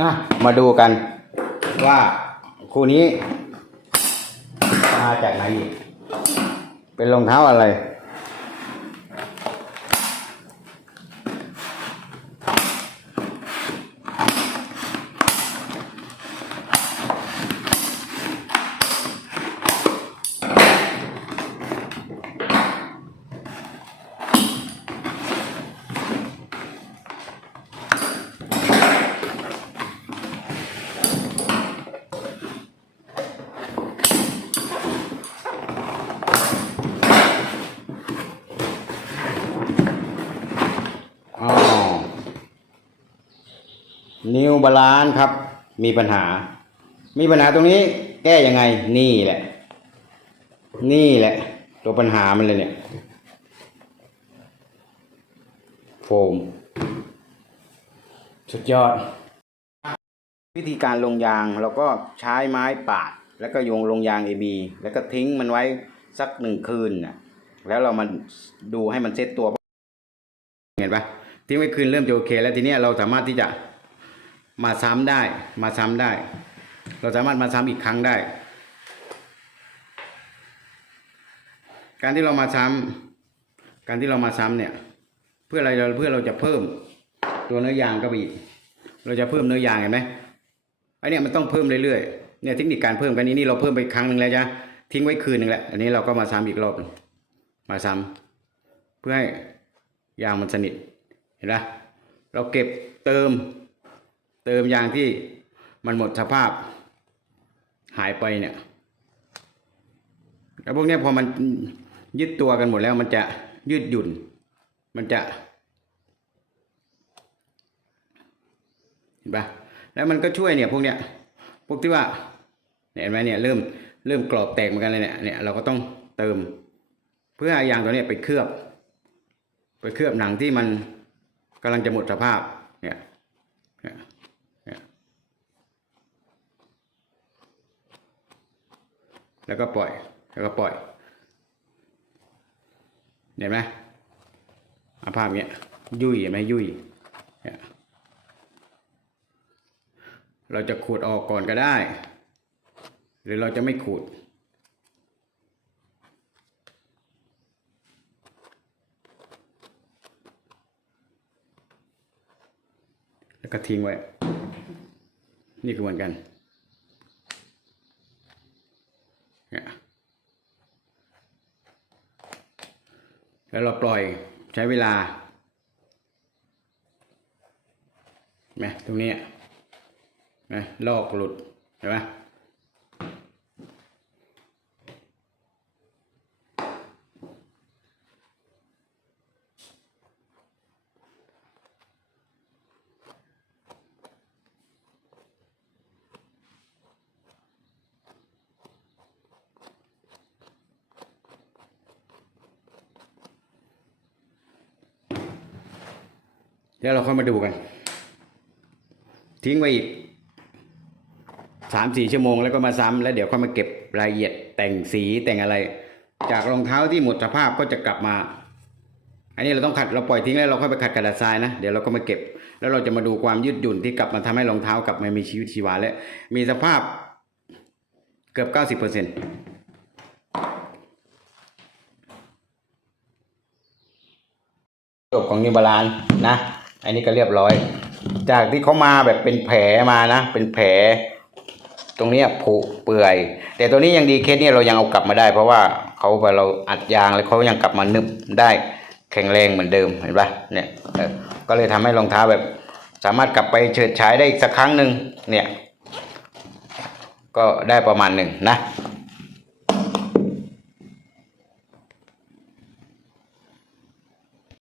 นะมาดูกันว่าคู่นี้มาจากไหนอีกเป็นรองเท้าอะไร นิวบาลานครับ มีปัญหา มีปัญหาตรงนี้แก้ยังไง นี่แหละ นี่แหละ ตัวปัญหามันเลยเนี่ย โฟม สุดยอด วิธีการลงยางเราก็ใช้ไม้ปาด แล้วก็โยงลงยาง AB แล้วก็ทิ้งมันไว้สักหนึ่งคืนน่ะแล้วเรามันดูให้มันเซตตัวเห็นปะทิ้งไว้คืนเริ่มจะโอเค แล้วทีนี้เราสามารถที่จะ มาซ้ำได้มาซ้ำได้ เราสามารถมาซ้ำอีกครั้งได้ การที่เรามาซ้ำการที่เรามาซ้ำเนี่ยเพื่ออะไรเพื่อเราจะเพิ่มตัวเนื้อยางก็ไปอีกเราจะเพิ่มเนื้อยางเห็นไหมไอเนี่ยมันต้องเพิ่มเรื่อยๆเนี่ยเทคนิคการเพิ่มกันนี้นี่เราเพิ่มไปครั้งหนึ่งแล้วจ้ะทิ้งไว้คืนหนึ่งแหล้วอันนี้เราก็มาซ้ำอีกรอบมาซ้ำเพื่อให้ยางมันสนิทเห็นไหมเราเก็บเติม เติมยางที่มันหมดสภาพหายไปเนี่ย แล้วพวกนี้พอมันยึดตัวกันหมดแล้ว มันจะยืดหยุ่น มันจะเห็นปะแล้วมันก็ช่วยเนี่ยพวกเนี้ยพวกที่ว่าเห็นไหมเนี่ยเริ่มเริ่มกรอบแตกเหมือนกันเลยเนี่ยเนี่ยเราก็ต้องเติม เพื่ออยางตัวเนี้ยไปเคลือบ ไปเคลือบหนังที่มันกำลังจะหมดสภาพ เนี่ยเนี่ยเนี่ย แล้วก็ปล่อย แล้วก็ปล่อย เห็นไหมอาภาพเนี้ย ยุ่ยเห็นไหมยุ่ยเนี่ยเราจะขูดออกก่อนก็ได้ หรือเราจะไม่ขูด แล้วก็ทิ้งไว้ นี่ก็เหมือนกันเนี่ย แล้วเราปล่อยใช้เวลาไหมตรงนี้นไหมลอกหลุดเห็นไหม เดี๋ยวเราค่อยมาดูกัน ทิ้งไว้อีกสามสี่ชั่วโมงแล้วก็มาซ้ำแล้วเดี๋ยวค่อยมาเก็บรายละเอียดแต่งสีแต่งอะไร จากรองเท้าที่หมดสภาพก็จะกลับมา อันนี้เราต้องขัดเราปล่อยทิ้งแล้วเราค่อยไปขัดกระดาษทรายนะเดี๋ยวเราก็มาเก็บ แล้วเราจะมาดูความยืดหยุ่นที่กลับมาทำให้รองเท้ากลับมามีชีวิตชีวาและ มีสภาพเกือบเก้าสิบเปอร์เซ็นต์จบของนิวบาลานนะ อันนี้ก็เรียบร้อย จากที่เขามาแบบเป็นแผลมานะ เป็นแผล ตรงนี้ผุเปื่อย แต่ตัวนี้ยังดีเคสเนี่ยเรายังเอากลับมาได้ เพราะว่าเขาไปเราอัดยางแล้วเขายังกลับมานึบได้แข็งแรงเหมือนเดิมเห็นปะเนี่ยก็เลยทำให้รองเท้าแบบ สามารถกลับไปเฉิดฉายได้อีกสักครั้งหนึ่งเนี่ย ก็ได้ประมาณหนึ่งนะ